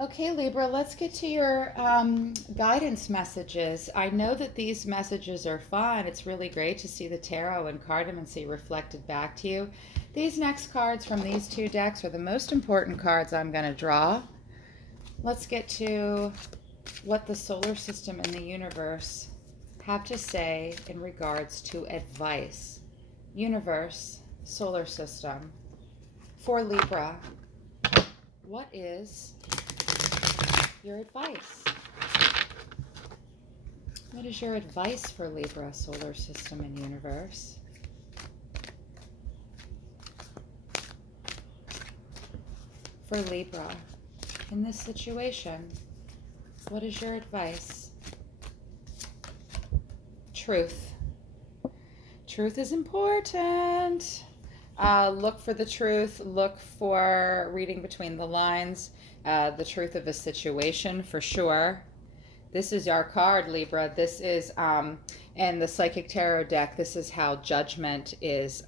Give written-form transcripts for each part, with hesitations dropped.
Okay, Libra, let's get to your guidance messages. I know that these messages are fun. It's really great to see the tarot and cartomancy reflected back to you. These next cards from these two decks are the most important cards I'm going to draw. Let's get to what the solar system and the universe have to say in regards to advice. Universe, solar system. For Libra, what is your advice? What is your advice for Libra, solar system, and universe? For Libra, in this situation, what is your advice? Truth. Truth is important. Look for the truth. Look for reading between the lines. The truth of a situation for sure. This is our card, Libra. This is, in the Psychic Tarot deck, this is how judgment is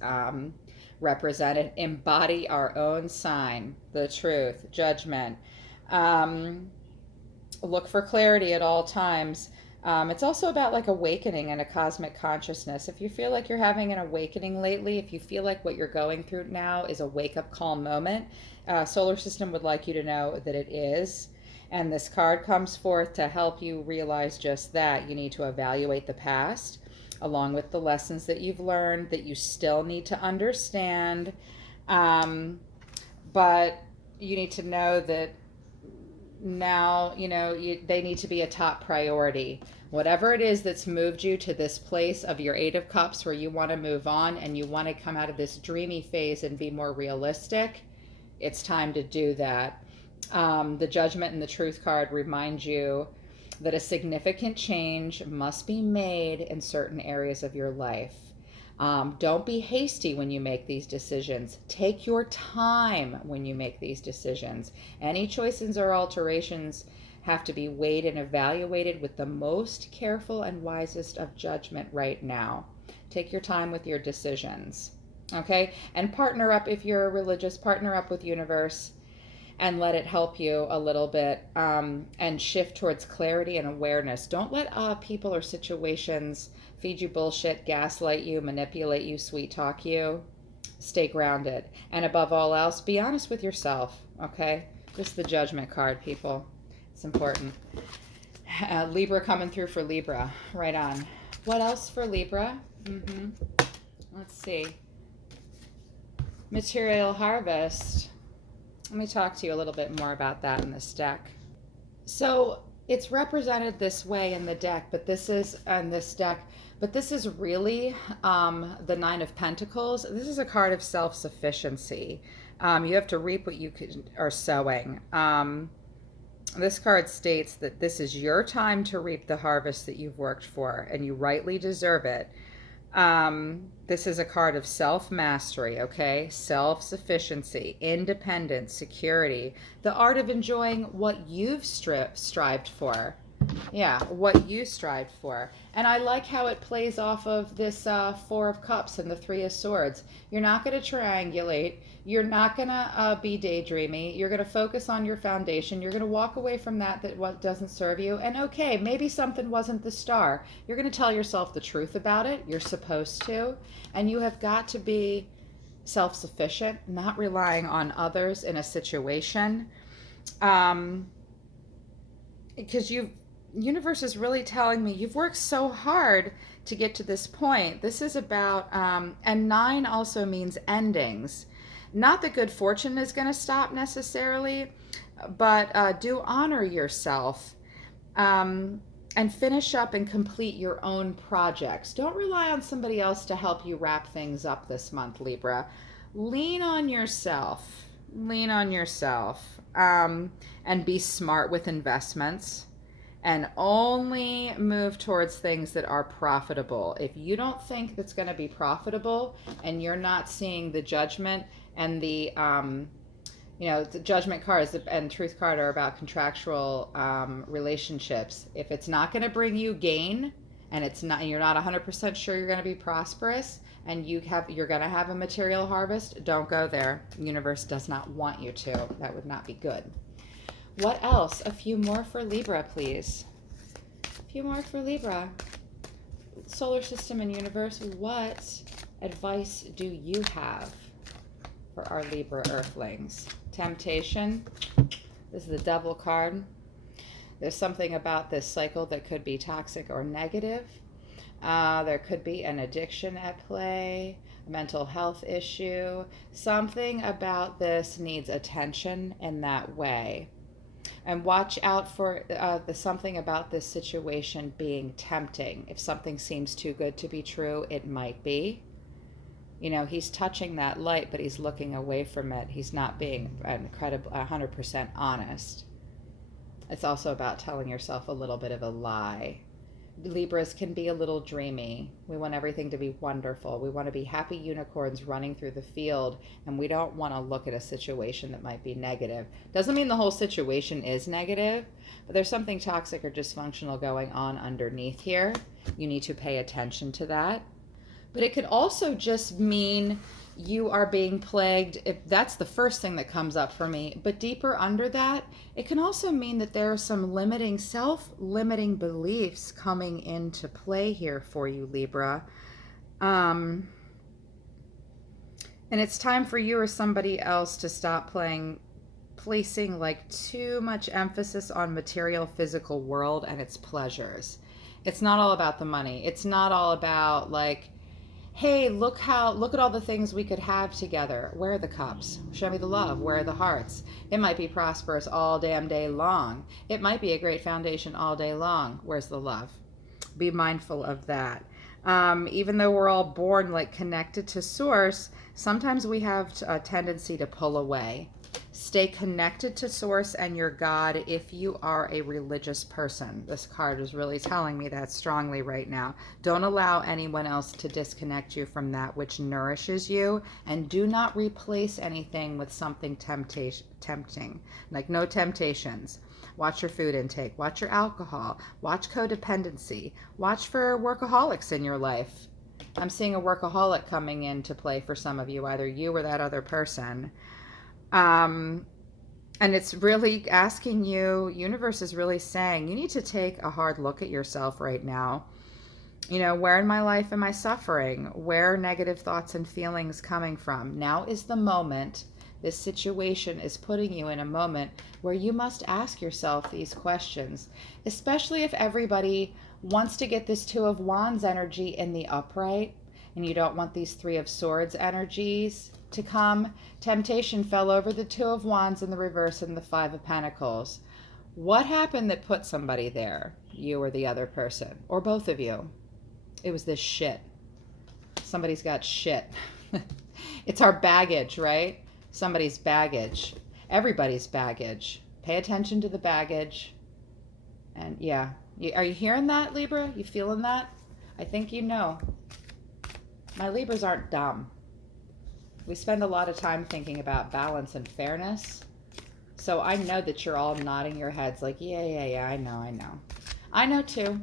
represented. Embody our own sign, the truth, judgment. Look for clarity at all times. It's also about like awakening and a cosmic consciousness. If you feel like you're having an awakening lately, if you feel like what you're going through now is a wake-up call moment, solar system would like you to know that it is. And this card comes forth to help you realize just that. You need to evaluate the past along with the lessons that you've learned that you still need to understand. But you need to know that now, they need to be a top priority. Whatever it is that's moved you to this place of your Eight of Cups where you want to move on and you want to come out of this dreamy phase and be more realistic, it's time to do that. The Judgment and the Truth card remind you that a significant change must be made in certain areas of your life. Don't be hasty when you make these decisions. Take your time when you make these decisions. Any choices or alterations have to be weighed and evaluated with the most careful and wisest of judgment right now. Take your time with your decisions. Okay? And partner up, if you're a religious, partner up with universe and let it help you a little bit, and shift towards clarity and awareness. Don't let people or situations feed you bullshit, gaslight you, manipulate you, sweet talk you. Stay grounded. And above all else, be honest with yourself, okay? Just the Judgment card, people. It's important. Libra coming through for Libra. Right on. What else for Libra? Let's see. Material harvest. Let me talk to you a little bit more about that in this deck. So it's represented this way in the deck, but this is in this deck, but this is really the Nine of Pentacles. This is a card of self-sufficiency. You have to reap what you are sowing. This card states that this is your time to reap the harvest that you've worked for, and you rightly deserve it. This is a card of self-mastery, okay? Self-sufficiency, independence, security, the art of enjoying what you've strived for. Yeah, what you strived for. And I like how it plays off of this Four of Cups and the Three of Swords. You're not going to triangulate. You're not going to be daydreamy. You're going to focus on your foundation. You're going to walk away from that what doesn't serve you. And okay, maybe something wasn't the star. You're going to tell yourself the truth about it. You're supposed to. And you have got to be self-sufficient, not relying on others in a situation. Because universe is really telling me you've worked so hard to get to this point. This is about, and 9 also means endings. Not that good fortune is going to stop necessarily, but do honor yourself, and finish up and complete your own projects. Don't rely on somebody else to help you wrap things up this month, Libra. Lean on yourself. Lean on yourself, and be smart with investments. And only move towards things that are profitable. If you don't think that's going to be profitable and you're not seeing the Judgment and the, the Judgment cards and Truth card are about contractual relationships. If it's not going to bring you gain and you're not 100% sure you're going to be prosperous and you're going to have a material harvest, don't go there. The universe does not want you to. That would not be good. What else? A few more for Libra, please. A few more for Libra. Solar system and universe, what advice do you have for our Libra earthlings? Temptation. This is the Devil card. There's something about this cycle that could be toxic or negative. There could be an addiction at play, a mental health issue. Something about this needs attention in that way. And watch out for the something about this situation being tempting. If something seems too good to be true, it might be. You know, he's touching that light, but he's looking away from it. He's not being incredible, 100% honest. It's also about telling yourself a little bit of a lie. Libras can be a little dreamy. We want everything to be wonderful. We want to be happy unicorns running through the field, and we don't want to look at a situation that might be negative. Doesn't mean the whole situation is negative, but there's something toxic or dysfunctional going on underneath here. You need to pay attention to that. But it could also just mean you are being plagued. If that's the first thing that comes up for me. But deeper under that, it can also mean that there are some limiting, self-limiting beliefs coming into play here for you, Libra. And it's time for you or somebody else to stop placing like too much emphasis on material physical world and its pleasures. It's not all about the money. It's not all about like, hey, look at all the things we could have together. Where are the cups? Show me the love. Where are the hearts? It might be prosperous all damn day long. It might be a great foundation all day long. Where's the love? Be mindful of that. Even though we're all born like connected to source, sometimes we have a tendency to pull away. Stay connected to source and your God if you are a religious person. This card is really telling me that strongly right now. Don't allow anyone else to disconnect you from that which nourishes you, and do not replace anything with something tempting. Like no temptations. Watch your food intake. Watch your alcohol. Watch codependency. Watch for workaholics in your life. I'm seeing a workaholic coming into play for some of you, either you or that other person. And it's really asking you, universe is really saying, you need to take a hard look at yourself right now. You know, where in my life am I suffering? Where are negative thoughts and feelings coming from? Now is the moment. This situation is putting you in a moment where you must ask yourself these questions, especially if everybody wants to get this Two of Wands energy in the upright, and you don't want these Three of Swords energies to come. Temptation fell over the Two of Wands in the reverse and the Five of Pentacles. What happened that put somebody there? You or the other person, or both of you? It was this shit. Somebody's got shit. It's our baggage, right? Somebody's baggage. Everybody's baggage. Pay attention to the baggage. And yeah, are you hearing that, Libra? You feeling that? I think you know. My Libras aren't dumb. We spend a lot of time thinking about balance and fairness. So I know that you're all nodding your heads like, yeah, I know. I know too.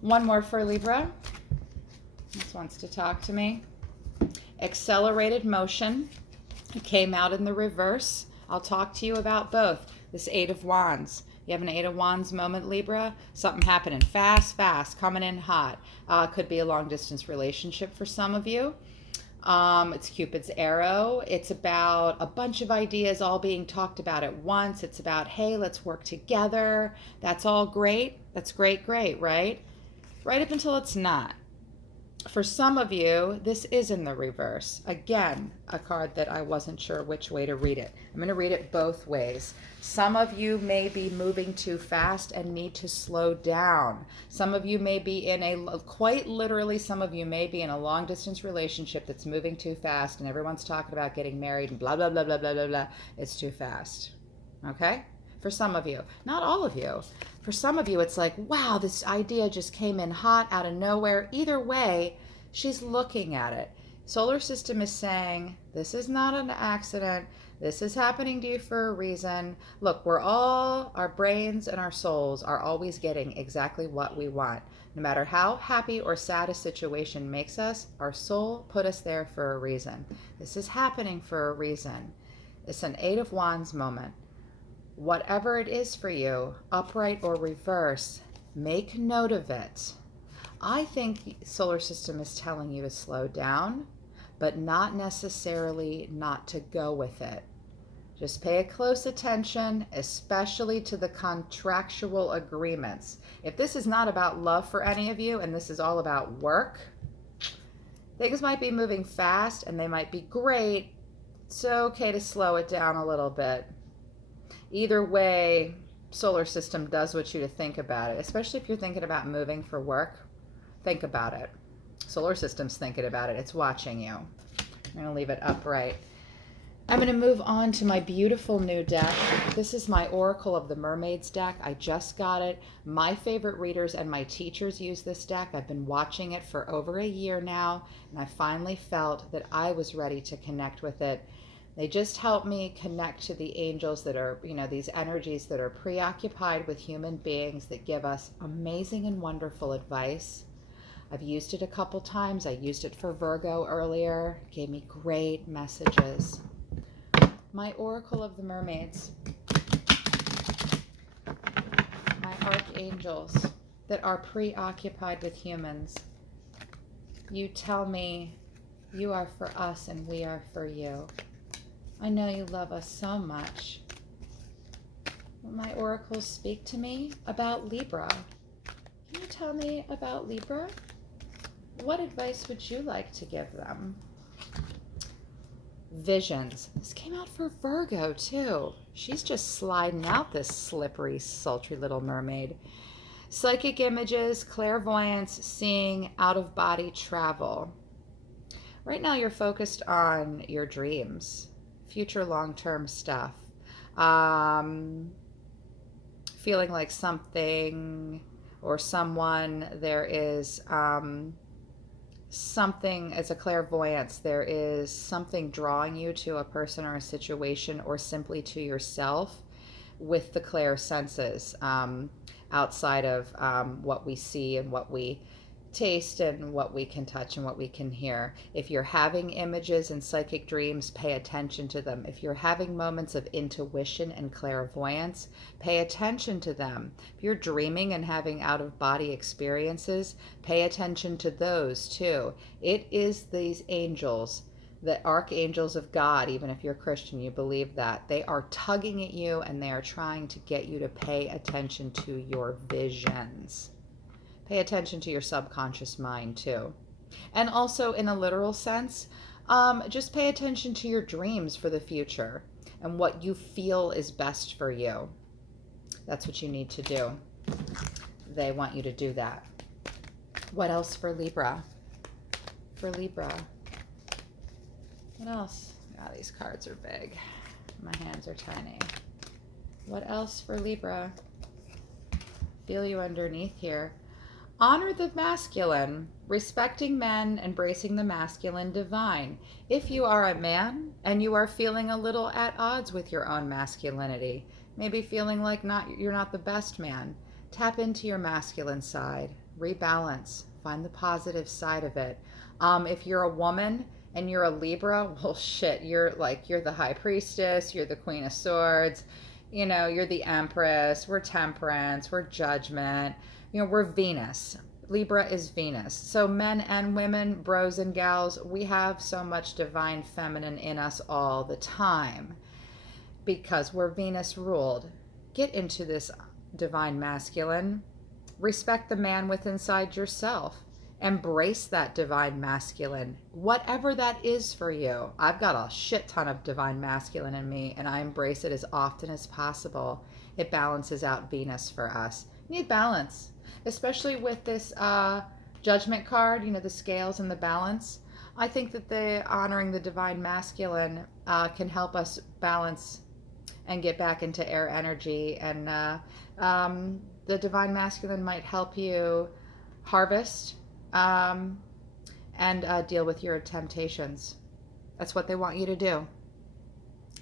One more for Libra. This wants to talk to me. Accelerated motion. It came out in the reverse. I'll talk to you about both. This Eight of Wands. You have an Eight of Wands moment, Libra. Something happening fast, coming in hot. Could be a long distance relationship for some of you. It's Cupid's arrow. It's about a bunch of ideas all being talked about at once. It's about, hey, let's work together. That's all great. That's great, right? Right up until it's not. For some of you, this is in the reverse. Again, a card that I wasn't sure which way to read it. I'm going to read it both ways. Some of you may be moving too fast and need to slow down. Some of you may be in quite literally, some of you may be in a long distance relationship that's moving too fast, and everyone's talking about getting married and blah, blah, blah, blah, blah, blah, blah. It's too fast. Okay? For some of you. Not all of you. For some of you, it's like, wow, this idea just came in hot out of nowhere. Either way, she's looking at it. Solar system is saying, this is not an accident. This is happening to you for a reason. Look, our brains and our souls are always getting exactly what we want. No matter how happy or sad a situation makes us, our soul put us there for a reason. This is happening for a reason. It's an Eight of Wands moment. Whatever it is for you, upright or reverse, make note of it. I think the solar system is telling you to slow down, but not necessarily not to go with it. Just pay a close attention, especially to the contractual agreements. If this is not about love for any of you and this is all about work, things might be moving fast and they might be great. It's okay to slow it down a little bit. Either way, solar system does want you to think about it, especially if you're thinking about moving for work. Think about it. Solar system's thinking about it. It's watching you. I'm going to leave it upright. I'm going to move on to my beautiful new deck. This is my Oracle of the Mermaids deck. I just got it. My favorite readers and my teachers use this deck. I've been watching it for over a year now, and I finally felt that I was ready to connect with it. They just help me connect to the angels that are, these energies that are preoccupied with human beings that give us amazing and wonderful advice. I've used it a couple times. I used it for Virgo earlier. It gave me great messages. My Oracle of the Mermaids. My archangels that are preoccupied with humans. You tell me you are for us and we are for you. I know you love us so much. My oracles speak to me about Libra. Can you tell me about Libra? What advice would you like to give them? Visions. This came out for Virgo too. She's just sliding out, this slippery, sultry little mermaid. Psychic images, clairvoyance, seeing, out-of-body travel. Right now you're focused on your dreams, future long-term stuff. Feeling like something or someone, there is something, as a clairvoyance, there is something drawing you to a person or a situation or simply to yourself with the clair senses, outside of what we see and what we taste and what we can touch and what we can hear. If you're having images and psychic dreams, pay attention to them. If you're having moments of intuition and clairvoyance, pay attention to them. If you're dreaming and having out-of-body experiences, pay attention to those too. It is these angels, the archangels of God. Even if you're Christian, you believe that. They are tugging at you and they are trying to get you to pay attention to your visions. Pay attention to your subconscious mind too. And also in a literal sense, just pay attention to your dreams for the future and what you feel is best for you. That's what you need to do. They want you to do that. What else for Libra? For Libra. What else? Oh, these cards are big. My hands are tiny. What else for Libra? Feel you underneath here. Honor the masculine, respecting men, embracing the masculine divine. If you are a man and you are feeling a little at odds with your own masculinity, maybe feeling like you're not the best man, tap into your masculine side, rebalance, find the positive side of it. If you're a woman and you're a Libra, well, shit, you're the high priestess, you're the queen of swords, you're the empress, we're temperance, we're judgment. We're Venus. Libra is Venus. So men and women, bros and gals, we have so much divine feminine in us all the time because we're Venus ruled. Get into this divine masculine. Respect the man within inside yourself. Embrace that divine masculine, whatever that is for you. I've got a shit ton of divine masculine in me and I embrace it as often as possible. It balances out Venus for us. You need balance. Especially with this judgment card, the scales and the balance. I think that the honoring the divine masculine can help us balance and get back into air energy. And the divine masculine might help you harvest and deal with your temptations. That's what they want you to do.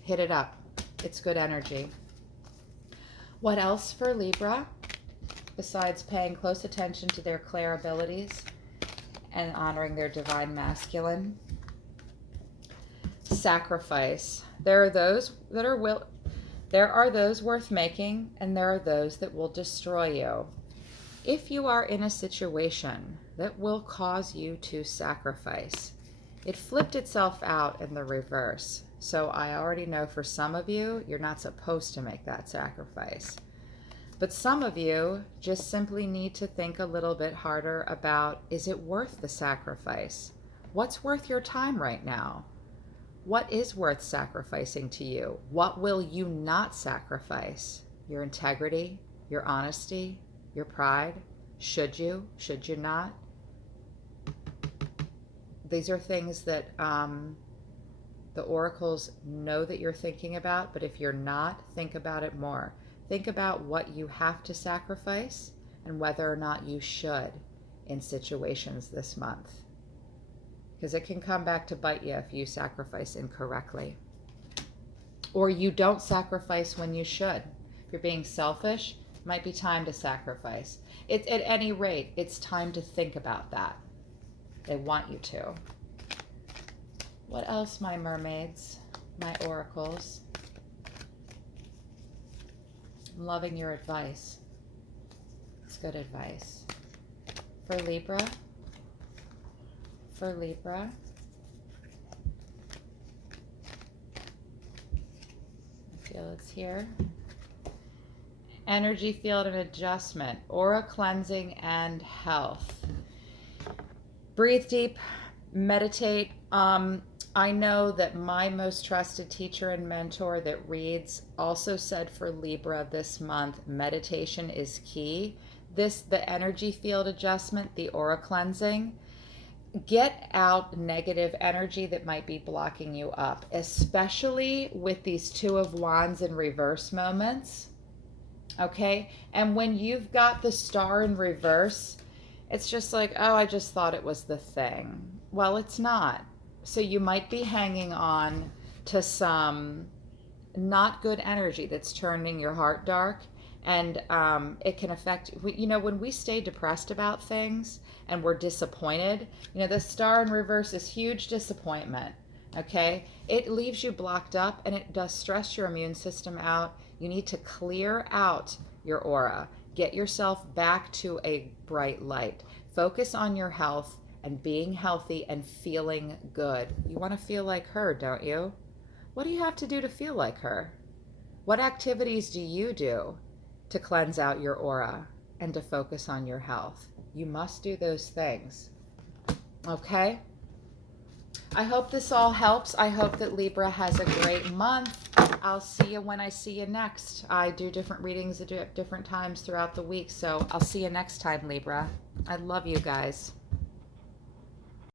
Hit it up. It's good energy. What else for Libra? Besides paying close attention to their clair abilities and honoring their divine masculine. Sacrifice. There are those that are There are those worth making, and there are those that will destroy you. If you are in a situation that will cause you to sacrifice, it flipped itself out in the reverse. So I already know for some of you, you're not supposed to make that sacrifice. But some of you just simply need to think a little bit harder about, is it worth the sacrifice? What's worth your time right now? What is worth sacrificing to you? What will you not sacrifice? Your integrity, your honesty, your pride? Should you not? These are things that the oracles know that you're thinking about, but if you're not, think about it more. Think about what you have to sacrifice and whether or not you should in situations this month. Because it can come back to bite you if you sacrifice incorrectly. Or you don't sacrifice when you should. If you're being selfish, it might be time to sacrifice. At any rate, it's time to think about that. They want you to. What else, my mermaids, my oracles? I'm loving your advice. It's good advice. For Libra, I feel it's here. Energy field and adjustment, aura cleansing and health. Breathe deep, meditate. I know that my most trusted teacher and mentor that reads also said for Libra this month, meditation is key. The energy field adjustment, the aura cleansing, get out negative energy that might be blocking you up, especially with these Two of Wands in reverse moments. Okay? And when you've got the Star in reverse, it's just like, oh, I just thought it was the thing. Well, it's not. So you might be hanging on to some not good energy that's turning your heart dark. And it can affect, when we stay depressed about things and we're disappointed, the Star in reverse is huge disappointment. Okay? It leaves you blocked up and it does stress your immune system out. You need to clear out your aura. Get yourself back to a bright light. Focus on your health and being healthy and feeling good. You want to feel like her, don't you? What do you have to do to feel like her? What activities do you do to cleanse out your aura and to focus on your health? You must do those things. Okay? I hope this all helps. I hope that Libra has a great month. I'll see you when I see you next. I do different readings at different times throughout the week, so I'll see you next time, Libra. I love you guys.